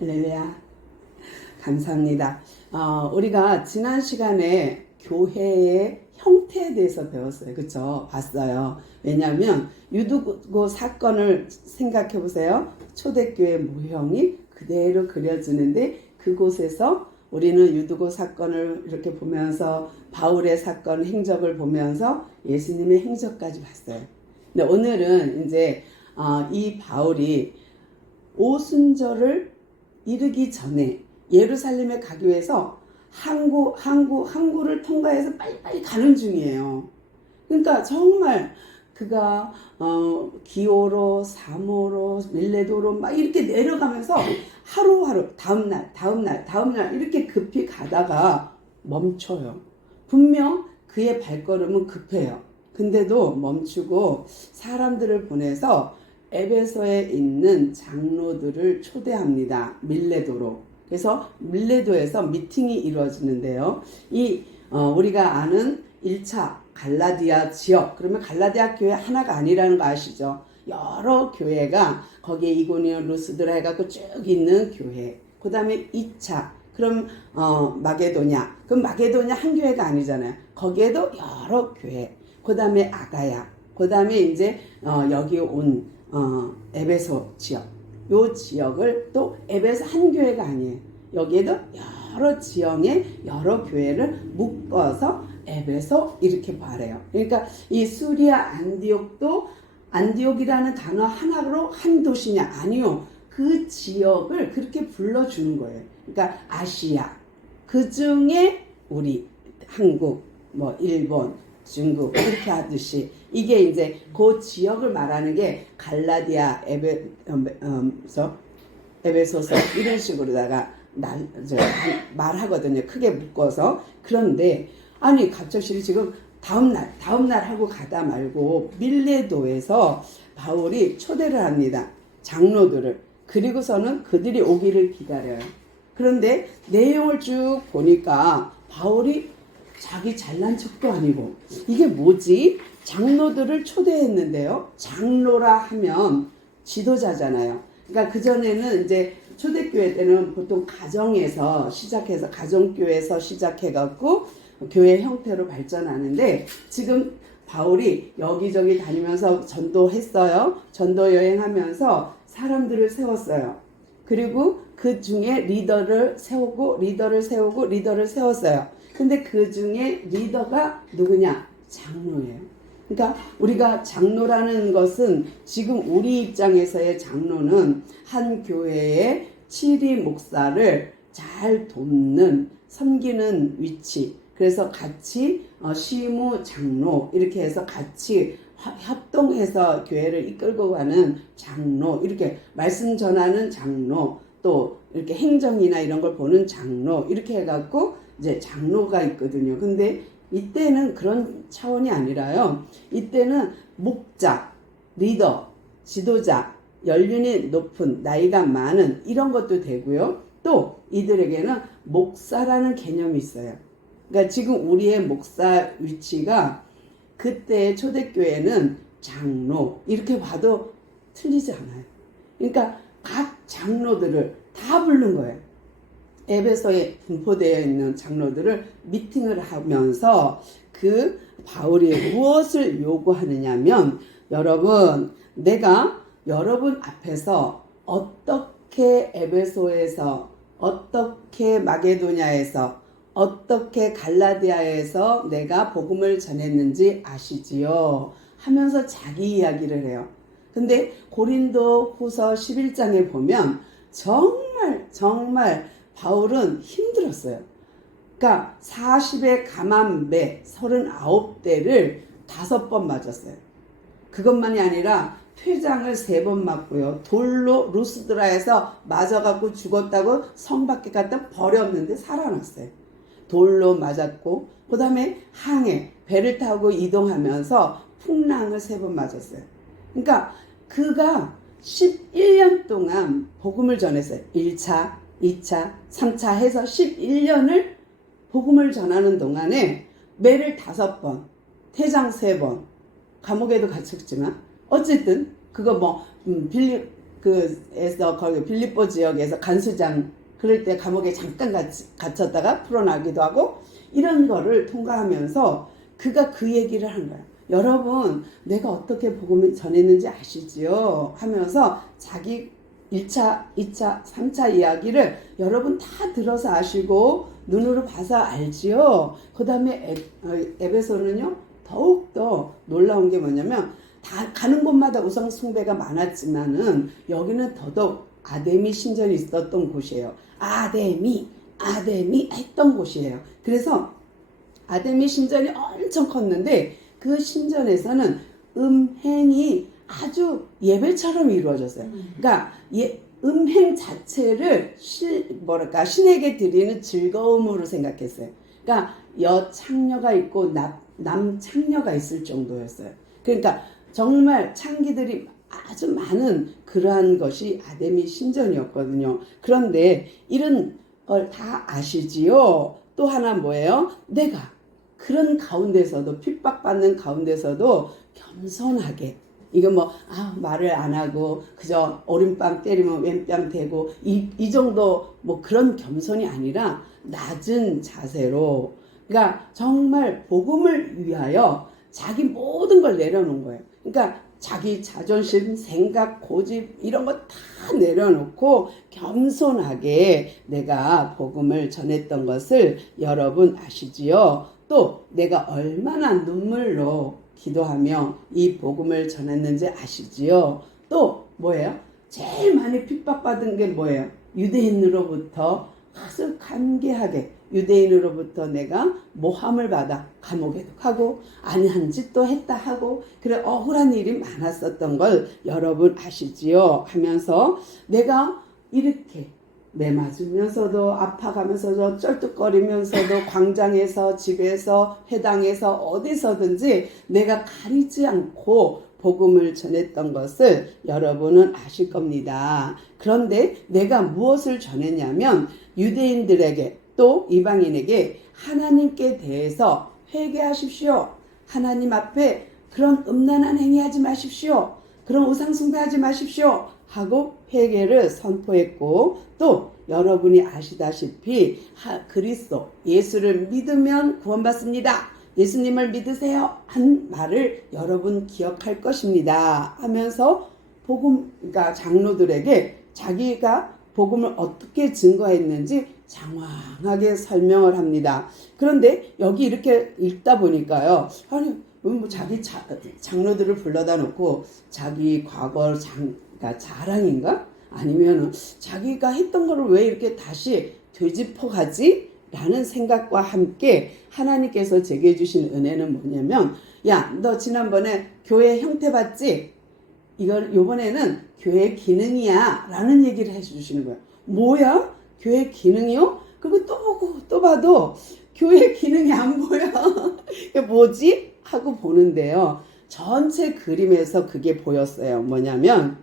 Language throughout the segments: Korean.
할렐루야. 감사합니다. 우리가 지난 시간에 교회의 형태에 대해서 배웠어요. 그쵸? 봤어요. 왜냐하면 유두고 사건을 생각해 보세요. 초대교회 모형이 그대로 그려지는데 그곳에서 우리는 유두고 사건을 이렇게 보면서 바울의 사건 행적을 보면서 예수님의 행적까지 봤어요. 근데 오늘은 이제 이 바울이 오순절을 이르기 전에 예루살렘에 가기 위해서 항구를 통과해서 빨리빨리 가는 중이에요. 그러니까 정말 그가 기오로, 사모로, 밀레도로 막 이렇게 내려가면서 하루하루 다음날 이렇게 급히 가다가 멈춰요. 분명 그의 발걸음은 급해요. 근데도 멈추고 사람들을 보내서 에베소에 있는 장로들을 초대합니다. 밀레도로. 그래서 밀레도에서 미팅이 이루어지는데요. 우리가 아는 1차 갈라디아 지역, 그러면 갈라디아 교회 하나가 아니라는 거 아시죠? 여러 교회가 거기에 이고니온, 루스드라 해갖고 쭉 있는 교회. 그 다음에 2차, 그럼 마게도냐. 그럼 마게도냐 한 교회가 아니잖아요. 거기에도 여러 교회. 그 다음에 아가야. 그 다음에 이제 여기 온 에베소 지역. 요 지역을 또 에베소 한 교회가 아니에요. 여기에도 여러 지역의 여러 교회를 묶어서 에베소 이렇게 말해요. 그러니까 이 수리아 안디옥도 안디옥이라는 단어 하나로 한 도시냐? 아니요. 그 지역을 그렇게 불러주는 거예요. 그러니까 아시아. 그 중에 우리 한국, 일본, 중국 이렇게 하듯이 이게 이제 그 지역을 말하는 게 갈라디아, 에베소서 이런 식으로다가 말하거든요. 크게 묶어서. 그런데 아니 갑작스레 지금 다음날 하고 가다 말고 밀레도에서 바울이 초대를 합니다. 장로들을. 그리고서는 그들이 오기를 기다려요. 그런데 내용을 쭉 보니까 바울이 자기 잘난 척도 아니고 이게 뭐지? 장로들을 초대했는데요. 장로라 하면 지도자잖아요. 그러니까 그전에는 이제 초대교회 때는 보통 가정에서 시작해서 가정교회에서 시작해갖고 교회 형태로 발전하는데 지금 바울이 여기저기 다니면서 전도했어요. 전도 여행하면서 사람들을 세웠어요. 그리고 그 중에 리더를 세우고 세웠어요. 근데 그 중에 리더가 누구냐? 장로예요. 그러니까 우리가 장로라는 것은 지금 우리 입장에서의 장로는 한 교회의 치리 목사를 잘 돕는, 섬기는 위치. 그래서 같이 시무 장로 이렇게 해서 같이 협동해서 교회를 이끌고 가는 장로, 이렇게 말씀 전하는 장로, 또 이렇게 행정이나 이런 걸 보는 장로 이렇게 해갖고 이제 장로가 있거든요. 근데 이때는 그런 차원이 아니라요. 이때는 목자, 리더, 지도자, 연륜이 높은, 나이가 많은 이런 것도 되고요. 또 이들에게는 목사라는 개념이 있어요. 그러니까 지금 우리의 목사 위치가 그때 초대교회는 장로 이렇게 봐도 틀리지 않아요. 그러니까 각 장로들을 다 부른 거예요. 에베소에 분포되어 있는 장로들을 미팅을 하면서 그 바울이 무엇을 요구하느냐면, 여러분, 내가 여러분 앞에서 어떻게 에베소에서, 어떻게 마게도냐에서, 어떻게 갈라디아에서 내가 복음을 전했는지 아시지요? 하면서 자기 이야기를 해요. 근데 고린도 후서 11장에 보면 정말 바울은 힘들었어요. 그러니까 40의 감암배 39대를 5번 맞았어요. 그것만이 아니라 퇴장을 3번 맞고요. 돌로 루스드라에서 맞아갖고 죽었다고 성 밖에 갖다 버렸는데 살아났어요. 돌로 맞았고, 그 다음에 항해, 배를 타고 이동하면서 풍랑을 3번 맞았어요. 그러니까 그가 11년 동안 복음을 전했어요. 1차, 2차, 3차 해서 11년을 복음을 전하는 동안에 매를 5번, 퇴장 3번, 감옥에도 갇혔지만 어쨌든 그거 그에서 거기 빌립보 지역에서 간수장 그럴 때 감옥에 잠깐 갇혔다가 풀어나기도 하고 이런 거를 통과하면서 그가 그 얘기를 한 거야. 여러분 내가 어떻게 복음을 전했는지 아시지요? 하면서 자기 1차, 2차, 3차 이야기를 여러분 다 들어서 아시고 눈으로 봐서 알지요? 그 다음에 에베소는요 더욱더 놀라운 게 뭐냐면 다 가는 곳마다 우상 숭배가 많았지만은 여기는 더더욱 아데미 신전이 있었던 곳이에요. 아데미 했던 곳이에요. 그래서 아데미 신전이 엄청 컸는데 그 신전에서는 음행이 아주 예배처럼 이루어졌어요. 그러니까 음행 자체를 신에게 드리는 즐거움으로 생각했어요. 그러니까 여창녀가 있고 남창녀가 있을 정도였어요. 그러니까 정말 창기들이 아주 많은 그러한 것이 아데미 신전이었거든요. 그런데 이런 걸 다 아시지요? 또 하나 뭐예요? 내가 그런 가운데서도 핍박받는 가운데서도 겸손하게 이거 말을 안 하고 그저 오른뺨 때리면 왼뺨 대고 이 정도 그런 겸손이 아니라 낮은 자세로 그러니까 정말 복음을 위하여 자기 모든 걸 내려놓은 거예요. 그러니까 자기 자존심, 생각, 고집 이런 거 다 내려놓고 겸손하게 내가 복음을 전했던 것을 여러분 아시지요? 또 내가 얼마나 눈물로 기도하며 이 복음을 전했는지 아시지요? 또 뭐예요? 제일 많이 핍박받은 게 뭐예요? 유대인으로부터 아주 간계하게 유대인으로부터 내가 모함을 받아 감옥에도 가고 아니한 짓도 했다 하고 그래 억울한 일이 많았었던 걸 여러분 아시지요? 하면서 내가 이렇게 매 맞으면서도 아파가면서도 쩔뚝거리면서도 광장에서 집에서 회당에서 어디서든지 내가 가리지 않고 복음을 전했던 것을 여러분은 아실 겁니다. 그런데 내가 무엇을 전했냐면 유대인들에게 또 이방인에게 하나님께 대해서 회개하십시오. 하나님 앞에 그런 음란한 행위하지 마십시오. 그런 우상 숭배하지 마십시오. 하고 회개를 선포했고 또 여러분이 아시다시피 그리스도 예수를 믿으면 구원받습니다. 예수님을 믿으세요 한 말을 여러분 기억할 것입니다 하면서 그러니까 장로들에게 자기가 복음을 어떻게 증거했는지 장황하게 설명을 합니다. 그런데 여기 이렇게 읽다 보니까요. 아니 자기 장로들을 불러다 놓고 자기 과거 그러니까 자랑인가? 아니면 자기가 했던 거를 왜 이렇게 다시 되짚어가지? 라는 생각과 함께 하나님께서 제게 주신 은혜는 뭐냐면 야, 너 지난번에 교회 형태 봤지? 요번에는 교회 기능이야 라는 얘기를 해주시는 거예요. 뭐야? 교회 기능이요? 그리고 또 보고 또 봐도 교회 기능이 안 보여. 뭐지? 하고 보는데요. 전체 그림에서 그게 보였어요. 뭐냐면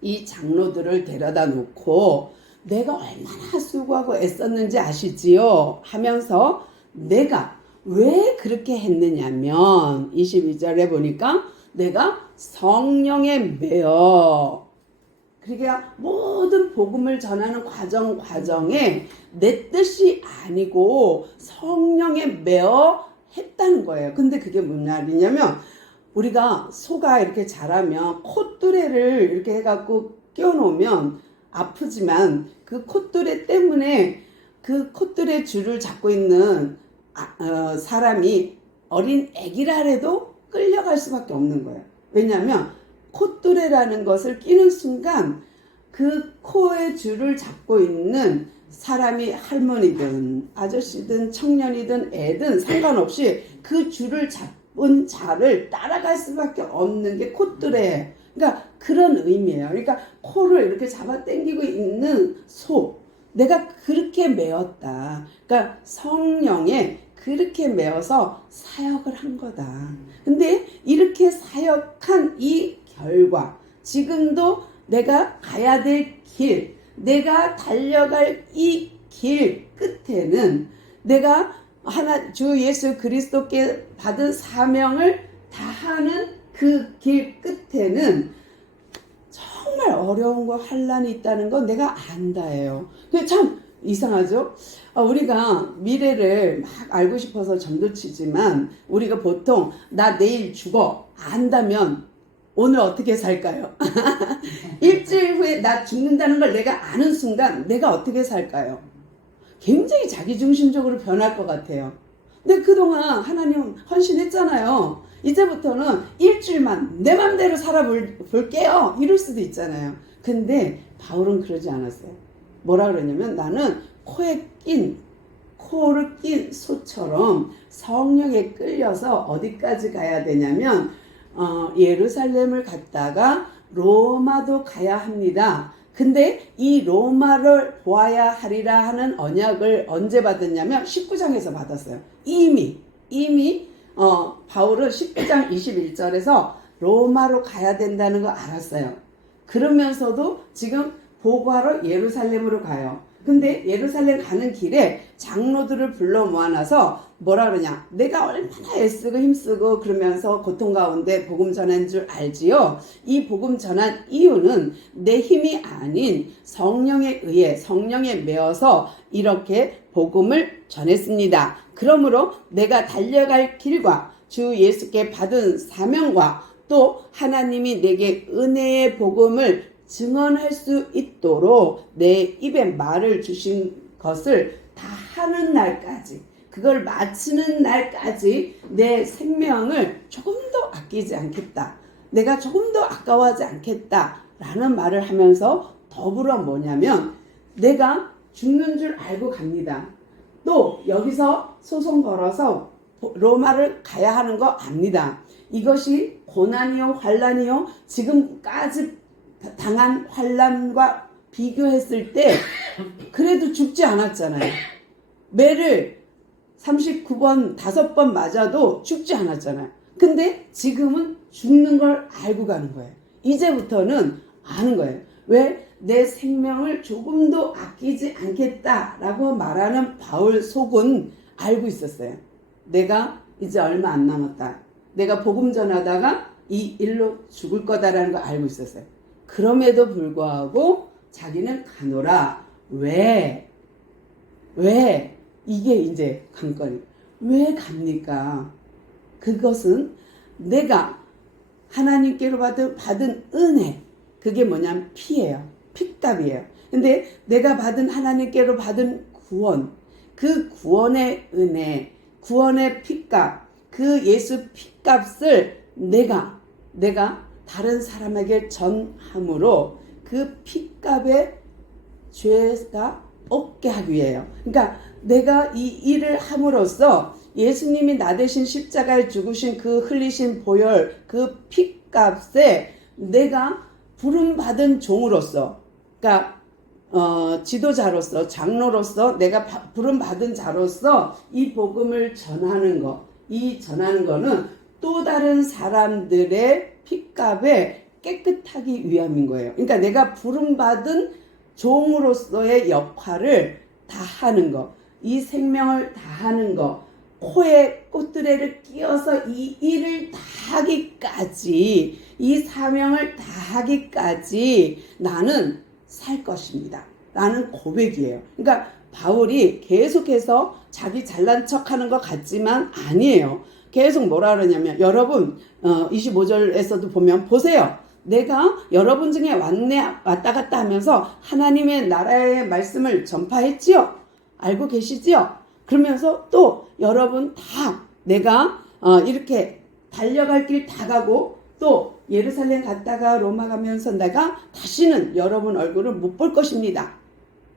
이 장로들을 데려다 놓고 내가 얼마나 수고하고 애썼는지 아시지요? 하면서 내가 왜 그렇게 했느냐면 22절에 보니까 내가 성령에 매여 그러니까 모든 복음을 전하는 과정에 내 뜻이 아니고 성령에 매여 했다는 거예요. 근데 그게 무슨 말이냐면 우리가 소가 이렇게 자라면 콧뚜레를 이렇게 해갖고 끼워놓으면 아프지만 그 콧뚜레 때문에 그 콧뚜레 줄을 잡고 있는 사람이 어린 아기라 해도 끌려갈 수밖에 없는 거예요. 왜냐하면 콧뚜레라는 것을 끼는 순간 그 코의 줄을 잡고 있는 사람이 할머니든 아저씨든 청년이든 애든 상관없이 그 줄을 잡은 자를 따라갈 수밖에 없는 게 콧뚜레예요. 그러니까 그런 의미예요. 그러니까 코를 이렇게 잡아 당기고 있는 소, 내가 그렇게 메었다. 그러니까 성령에 그렇게 메어서 사역을 한 거다. 근데 이렇게 사역한 이 결과, 지금도 내가 가야 될 길, 내가 달려갈 이 길 끝에는 내가 주 예수 그리스도께 받은 사명을 다하는 그 길 끝에는 정말 어려운 거 환란이 있다는 건 내가 안다예요. 그게 참 이상하죠? 우리가 미래를 막 알고 싶어서 점도치지만 우리가 보통 나 내일 죽어 안다면 오늘 어떻게 살까요? 일주일 후에 나 죽는다는 걸 내가 아는 순간 내가 어떻게 살까요? 굉장히 자기중심적으로 변할 것 같아요. 근데 그동안 하나님 헌신했잖아요. 이제부터는 일주일만 내 맘대로 살아볼게요. 이럴 수도 있잖아요. 근데 바울은 그러지 않았어요. 뭐라 그러냐면 나는 코를 낀 소처럼 성령에 끌려서 어디까지 가야 되냐면 예루살렘을 갔다가 로마도 가야 합니다. 근데 이 로마를 보아야 하리라 하는 언약을 언제 받았냐면 19장에서 받았어요. 이미 바울은 19장 21절에서 로마로 가야 된다는 거 알았어요. 그러면서도 지금 보고하러 예루살렘으로 가요. 근데 예루살렘 가는 길에 장로들을 불러 모아놔서 뭐라 그러냐, 내가 얼마나 애쓰고 힘쓰고 그러면서 고통 가운데 복음 전한 줄 알지요? 이 복음 전한 이유는 내 힘이 아닌 성령에 의해 성령에 매어서 이렇게 복음을 전했습니다. 그러므로 내가 달려갈 길과 주 예수께 받은 사명과 또 하나님이 내게 은혜의 복음을 증언할 수 있도록 내 입에 말을 주신 것을 다 하는 날까지, 그걸 마치는 날까지 내 생명을 조금도 아끼지 않겠다, 내가 조금도 아까워하지 않겠다 라는 말을 하면서 더불어 뭐냐면 내가 죽는 줄 알고 갑니다. 또 여기서 소송 걸어서 로마를 가야 하는 거 압니다. 이것이 고난이요 환란이요 지금까지 당한 환란과 비교했을 때 그래도 죽지 않았잖아요. 매를 39번 5번 맞아도 죽지 않았잖아요. 근데 지금은 죽는 걸 알고 가는 거예요. 이제부터는 아는 거예요. 왜? 내 생명을 조금도 아끼지 않겠다라고 말하는 바울 속은 알고 있었어요. 내가 이제 얼마 안 남았다. 내가 복음 전하다가 이 일로 죽을 거다라는 걸 알고 있었어요. 그럼에도 불구하고 자기는 가노라. 왜? 이게 이제 관건이에요. 왜 갑니까? 그것은 내가 하나님께로 받은 은혜, 그게 뭐냐면 피예요. 핏값이에요. 근데 내가 받은 하나님께로 받은 구원, 그 구원의 은혜, 구원의 핏값, 그 예수 핏값을 내가 다른 사람에게 전함으로 그 핏값의 죄가 없게 하기 위해요. 그러니까 내가 이 일을 함으로써 예수님이 나 대신 십자가에 죽으신 그 흘리신 보혈, 그 핏값에 내가 부름받은 종으로서, 그러니까 지도자로서, 장로로서 내가 부름받은 자로서 이 복음을 전하는 거, 이 전하는 거는 또 다른 사람들의 핏값에 깨끗하기 위함인 거예요. 그러니까 내가 부름받은 종으로서의 역할을 다 하는 거, 이 생명을 다 하는 거, 코에 꽃두레를 끼워서 이 일을 다 하기까지, 이 사명을 다 하기까지 나는 살 것입니다. 라는 고백이에요. 그러니까 바울이 계속해서 자기 잘난 척하는 것 같지만 아니에요. 계속 뭐라 그러냐면, 여러분 25절에서도 보면 보세요. 내가 여러분 중에 왔다 갔다 하면서 하나님의 나라의 말씀을 전파했지요. 알고 계시지요? 그러면서 또 여러분 다 내가 이렇게 달려갈 길 다 가고 또 예루살렘 갔다가 로마 가면서 내가 다시는 여러분 얼굴을 못 볼 것입니다.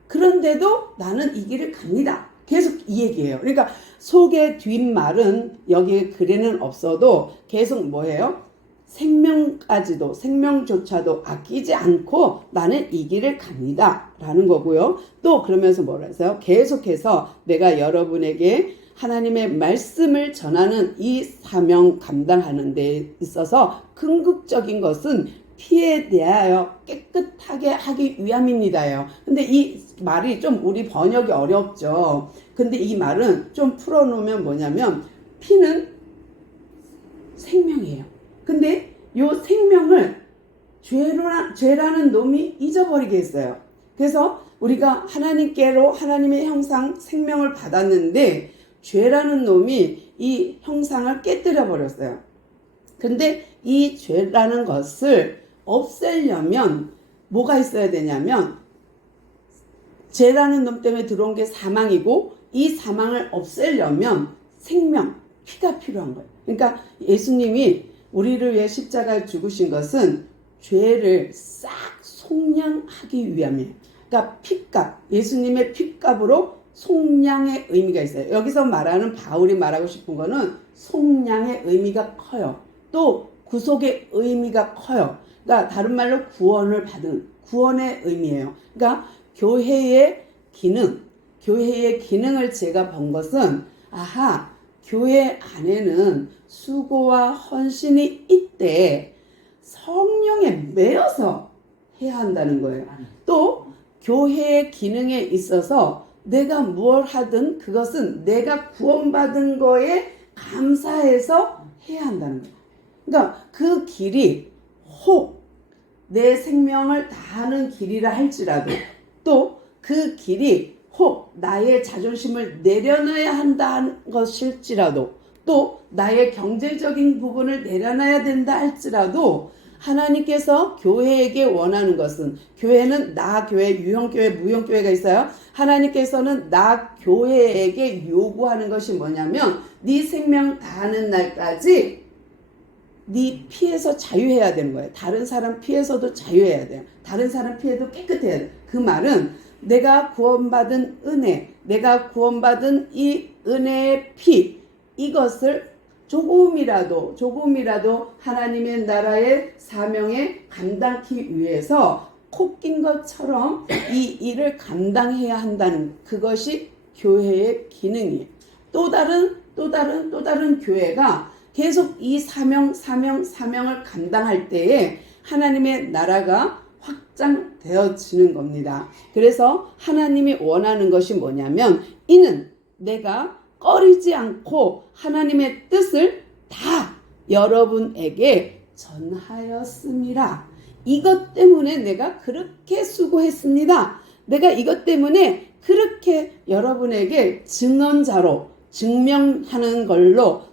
그런데도 나는 이 길을 갑니다. 계속 이 얘기예요. 그러니까 속의 뒷말은 여기 글에는 없어도 계속 뭐예요? 생명까지도, 생명조차도 아끼지 않고 나는 이 길을 갑니다 라는 거고요. 또 그러면서 뭐라 했어요? 계속해서 내가 여러분에게 하나님의 말씀을 전하는 이 사명 감당하는 데 있어서 궁극적인 것은 피에 대하여 깨끗하게 하기 위함입니다요. 근데 이 말이 좀 우리 번역이 어렵죠. 근데 이 말은 좀 풀어놓으면 뭐냐면 피는 생명이에요. 근데 요 생명을 죄라는 놈이 잊어버리게 했어요. 그래서 우리가 하나님께로 하나님의 형상 생명을 받았는데 죄라는 놈이 이 형상을 깨뜨려 버렸어요. 근데 이 죄라는 것을 없애려면 뭐가 있어야 되냐면 죄라는 놈 때문에 들어온 게 사망이고 이 사망을 없애려면 생명, 피가 필요한 거예요. 그러니까 예수님이 우리를 위해 십자가에 죽으신 것은 죄를 싹 속량하기 위함이에요. 그러니까 피값, 예수님의 피값으로 속량의 의미가 있어요. 여기서 말하는 바울이 말하고 싶은 거는 속량의 의미가 커요. 또 구속의 의미가 커요. 그러니까 다른 말로 구원을 받은 구원의 의미예요. 그러니까 교회의 기능을 제가 본 것은 교회 안에는 수고와 헌신이 있대 성령에 매여서 해야 한다는 거예요. 또 교회의 기능에 있어서 내가 무엇 하든 그것은 내가 구원받은 거에 감사해서 해야 한다는 거예요. 그러니까 그 길이 혹 내 생명을 다하는 길이라 할지라도 또 그 길이 혹 나의 자존심을 내려놔야 한다는 것일지라도 또 나의 경제적인 부분을 내려놔야 된다 할지라도 하나님께서 교회에게 원하는 것은 교회는 나 교회, 유형교회, 무형교회가 있어요. 하나님께서는 나 교회에게 요구하는 것이 뭐냐면 네 생명 다하는 날까지 네 피해서 자유해야 되는 거예요. 다른 사람 피해서도 자유해야 돼요. 다른 사람 피해도 깨끗해야 돼요. 그 말은 내가 구원받은 은혜, 내가 구원받은 이 은혜의 피, 이것을 조금이라도 하나님의 나라의 사명에 감당하기 위해서 코낀 것처럼 이 일을 감당해야 한다는 그것이 교회의 기능이에요. 또 다른 교회가 계속 이 사명을 감당할 때에 하나님의 나라가 확장되어지는 겁니다. 그래서 하나님이 원하는 것이 뭐냐면 이는 내가 꺼리지 않고 하나님의 뜻을 다 여러분에게 전하였습니다. 이것 때문에 내가 그렇게 수고했습니다. 내가 이것 때문에 그렇게 여러분에게 증언하는 걸로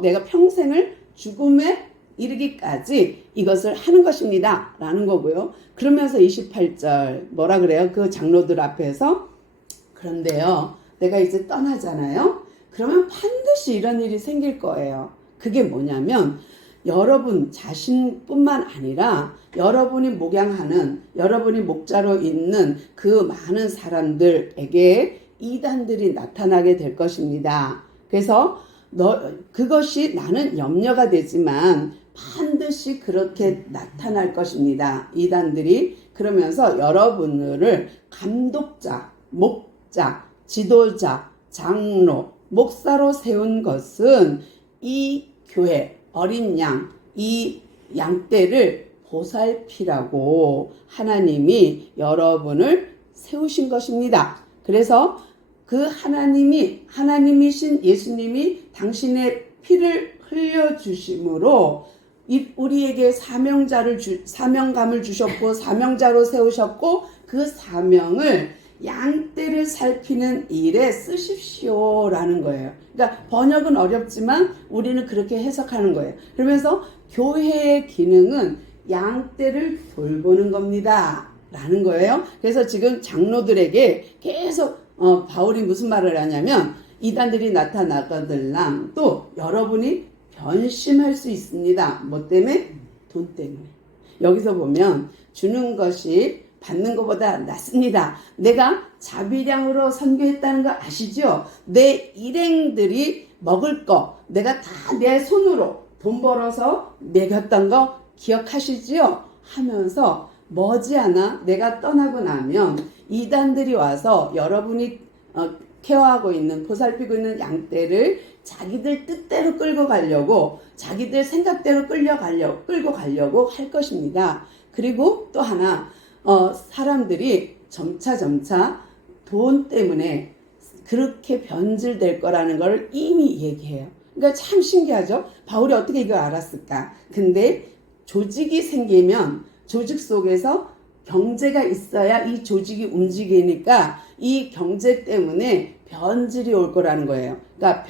내가 평생을 죽음에 이르기까지 이것을 하는 것입니다. 라는 거고요. 그러면서 28절 뭐라 그래요? 그 장로들 앞에서 그런데요. 내가 이제 떠나잖아요. 그러면 반드시 이런 일이 생길 거예요. 그게 뭐냐면 여러분 자신뿐만 아니라 여러분이 목양하는 여러분이 목자로 있는 그 많은 사람들에게 이단들이 나타나게 될 것입니다. 그래서 그것이 나는 염려가 되지만 반드시 그렇게 나타날 것입니다. 이단들이. 그러면서 여러분을 감독자, 목자, 지도자, 장로, 목사로 세운 것은 이 교회, 어린 양, 이 양떼를 보살피라고 하나님이 여러분을 세우신 것입니다. 그래서 그 하나님이신 예수님이 당신의 피를 흘려주심으로 우리에게 사명감을 주셨고 사명자로 세우셨고 그 사명을 양떼를 살피는 일에 쓰십시오라는 거예요. 그러니까 번역은 어렵지만 우리는 그렇게 해석하는 거예요. 그러면서 교회의 기능은 양떼를 돌보는 겁니다. 라는 거예요. 그래서 지금 장로들에게 계속 바울이 무슨 말을 하냐면 이단들이 나타나거들랑 또 여러분이 변심할 수 있습니다. 뭐 때문에? 돈 때문에. 여기서 보면 주는 것이 받는 것보다 낫습니다. 내가 자비량으로 선교했다는 거 아시죠? 내 일행들이 먹을 거 내가 다 내 손으로 돈 벌어서 먹였던 거 기억하시지요? 하면서 머지않아 내가 떠나고 나면 이단들이 와서 여러분이 케어하고 있는 보살피고 있는 양떼를 자기들 뜻대로 끌고 가려고 자기들 생각대로 끌고 가려고 할 것입니다. 그리고 또 하나 사람들이 점차 돈 때문에 그렇게 변질될 거라는 걸 이미 얘기해요. 그러니까 참 신기하죠. 바울이 어떻게 이걸 알았을까? 근데 조직이 생기면 조직 속에서 경제가 있어야 이 조직이 움직이니까 이 경제 때문에 변질이 올 거라는 거예요. 그러니까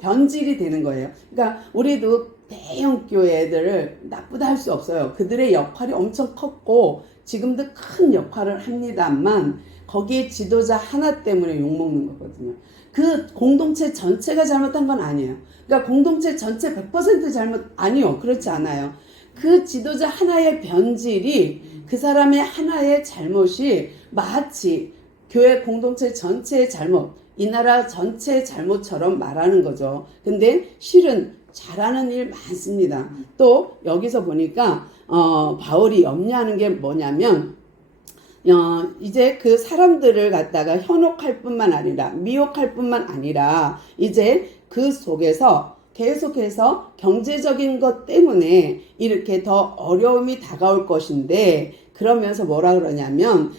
변질이 되는 거예요. 그러니까 우리도 대형 교회들을 나쁘다 할 수 없어요. 그들의 역할이 엄청 컸고 지금도 큰 역할을 합니다만 거기에 지도자 하나 때문에 욕먹는 거거든요. 그 공동체 전체가 잘못한 건 아니에요. 그러니까 공동체 전체 100% 잘못 아니요. 그렇지 않아요. 그 지도자 하나의 변질이 그 사람의 하나의 잘못이 마치 교회 공동체 전체의 잘못, 이 나라 전체의 잘못처럼 말하는 거죠. 근데 실은 잘하는 일 많습니다. 또 여기서 보니까 바울이 염려하는 게 뭐냐면 이제 그 사람들을 갖다가 현혹할 뿐만 아니라 미혹할 뿐만 아니라 이제 그 속에서 계속해서 경제적인 것 때문에 이렇게 더 어려움이 다가올 것인데 그러면서 뭐라 그러냐면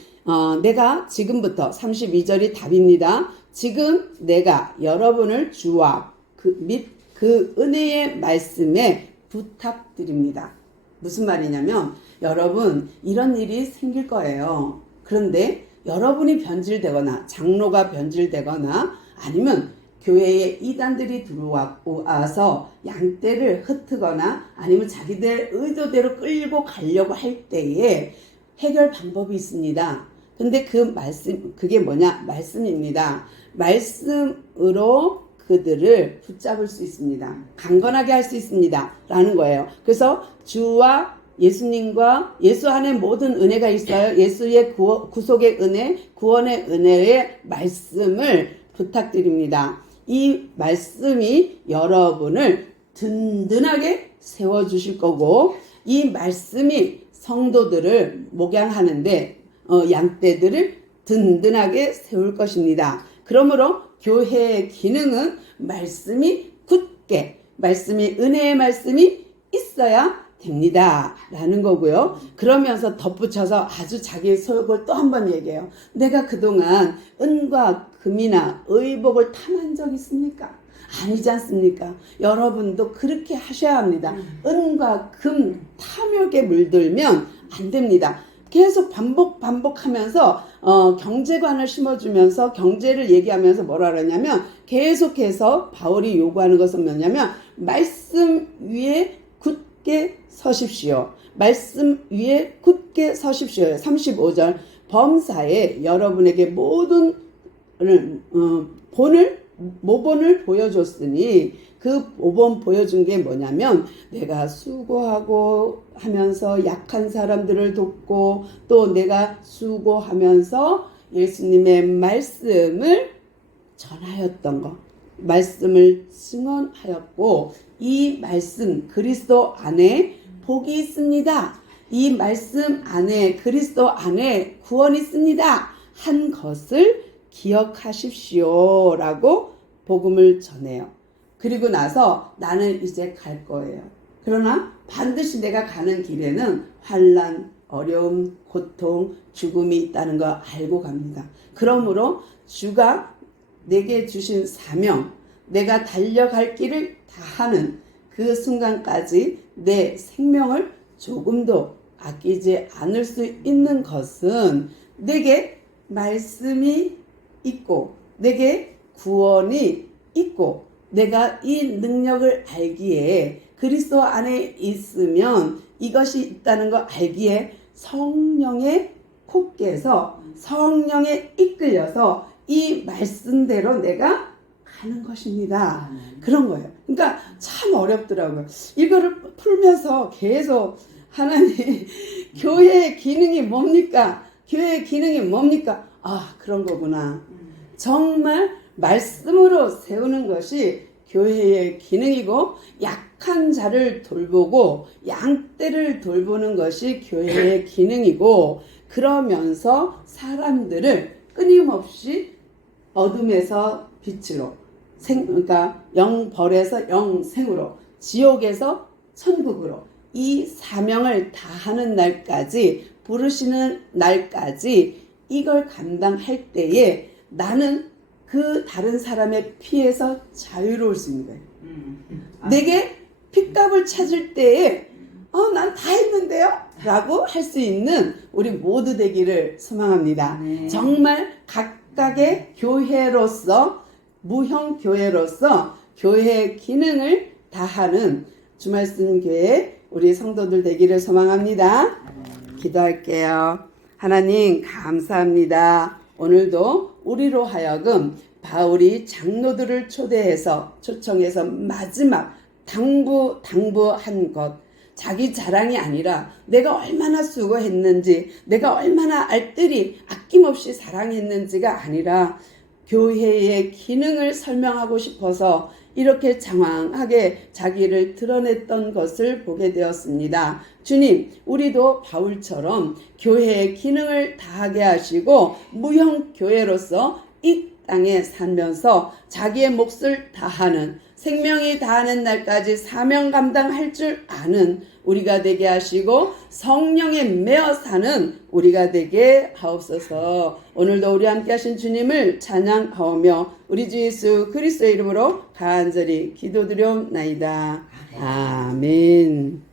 내가 지금부터 32절이 답입니다. 지금 내가 여러분을 주와 그 은혜의 말씀에 부탁드립니다. 무슨 말이냐면 여러분 이런 일이 생길 거예요. 그런데 여러분이 변질되거나 장로가 변질되거나 아니면 교회에 이단들이 들어와서 양떼를 흩트거나 아니면 자기들 의도대로 끌고 가려고 할 때에 해결 방법이 있습니다. 근데 그게 뭐냐? 말씀입니다. 말씀으로 그들을 붙잡을 수 있습니다. 강건하게 할 수 있습니다. 라는 거예요. 그래서 주와 예수님과 예수 안에 모든 은혜가 있어요. 예수의 구속의 은혜, 구원의 은혜의 말씀을 부탁드립니다. 이 말씀이 여러분을 든든하게 세워주실 거고 이 말씀이 성도들을 목양하는데 양떼들을 든든하게 세울 것입니다. 그러므로 교회의 기능은 말씀이 굳게 은혜의 말씀이 있어야 됩니다. 라는 거고요. 그러면서 덧붙여서 아주 자기의 소욕을 또 한 번 얘기해요. 내가 그동안 은과 금이나 의복을 탐한 적 있습니까? 아니지 않습니까? 여러분도 그렇게 하셔야 합니다. 은과 금 탐욕에 물들면 안 됩니다. 계속 반복하면서 경제관을 심어주면서 경제를 얘기하면서 뭐라 그러냐면 계속해서 바울이 요구하는 것은 뭐냐면 말씀 위에 굳게 서십시오. 말씀 위에 굳게 서십시오. 35절 범사에 여러분에게 모든 모본을 보여줬으니 그 모본 보여준 게 뭐냐면 내가 수고하고 하면서 약한 사람들을 돕고 또 내가 수고하면서 예수님의 말씀을 전하였던 것, 말씀을 증언하였고 이 말씀 그리스도 안에 복이 있습니다. 이 말씀 안에 그리스도 안에 구원이 있습니다. 한 것을 기억하십시오 라고 복음을 전해요. 그리고 나서 나는 이제 갈 거예요. 그러나 반드시 내가 가는 길에는 환난, 어려움, 고통, 죽음이 있다는 거 알고 갑니다. 그러므로 주가 내게 주신 사명, 내가 달려갈 길을 다하는 그 순간까지 내 생명을 조금도 아끼지 않을 수 있는 것은 내게 말씀이 있고 내게 구원이 있고 내가 이 능력을 알기에 그리스도 안에 있으면 이것이 있다는 거 알기에 성령의 콧께서 성령에 이끌려서 이 말씀대로 내가 가는 것입니다. 그런 거예요. 그러니까 참 어렵더라고요. 이거를 풀면서 계속 하나님 교회의 기능이 뭡니까? 교회의 기능이 뭡니까? 아, 그런 거구나. 정말 말씀으로 세우는 것이 교회의 기능이고 약한 자를 돌보고 양떼를 돌보는 것이 교회의 기능이고 그러면서 사람들을 끊임없이 어둠에서 빛으로 그러니까 영벌에서 영생으로 지옥에서 천국으로 이 사명을 다하는 날까지 부르시는 날까지 이걸 감당할 때에 나는 그 다른 사람의 피에서 자유로울 수 있는 거예요. 내게 핏값을 찾을 때에 난 다 했는데요? 라고 할 수 있는 우리 모두 되기를 소망합니다. 네. 정말 각각의 교회로서, 무형교회로서 교회의 기능을 다하는 주말씀 교회 우리 성도들 되기를 소망합니다. 기도할게요. 하나님 감사합니다. 오늘도 우리로 하여금 바울이 장로들을 초청해서 마지막 당부한 것, 자기 자랑이 아니라 내가 얼마나 수고했는지, 내가 얼마나 알뜰히 아낌없이 사랑했는지가 아니라 교회의 기능을 설명하고 싶어서 이렇게 장황하게 자기를 드러냈던 것을 보게 되었습니다. 주님, 우리도 바울처럼 교회의 기능을 다하게 하시고 무형교회로서 이 땅에 살면서 자기의 몫을 다하는, 생명이 다하는 날까지 사명 감당할 줄 아는 우리가 되게 하시고 성령에 매어 사는 우리가 되게 하옵소서. 오늘도 우리 함께 하신 주님을 찬양하오며 우리 주 예수 그리스도의 이름으로 간절히 기도드려옵나이다. 아멘.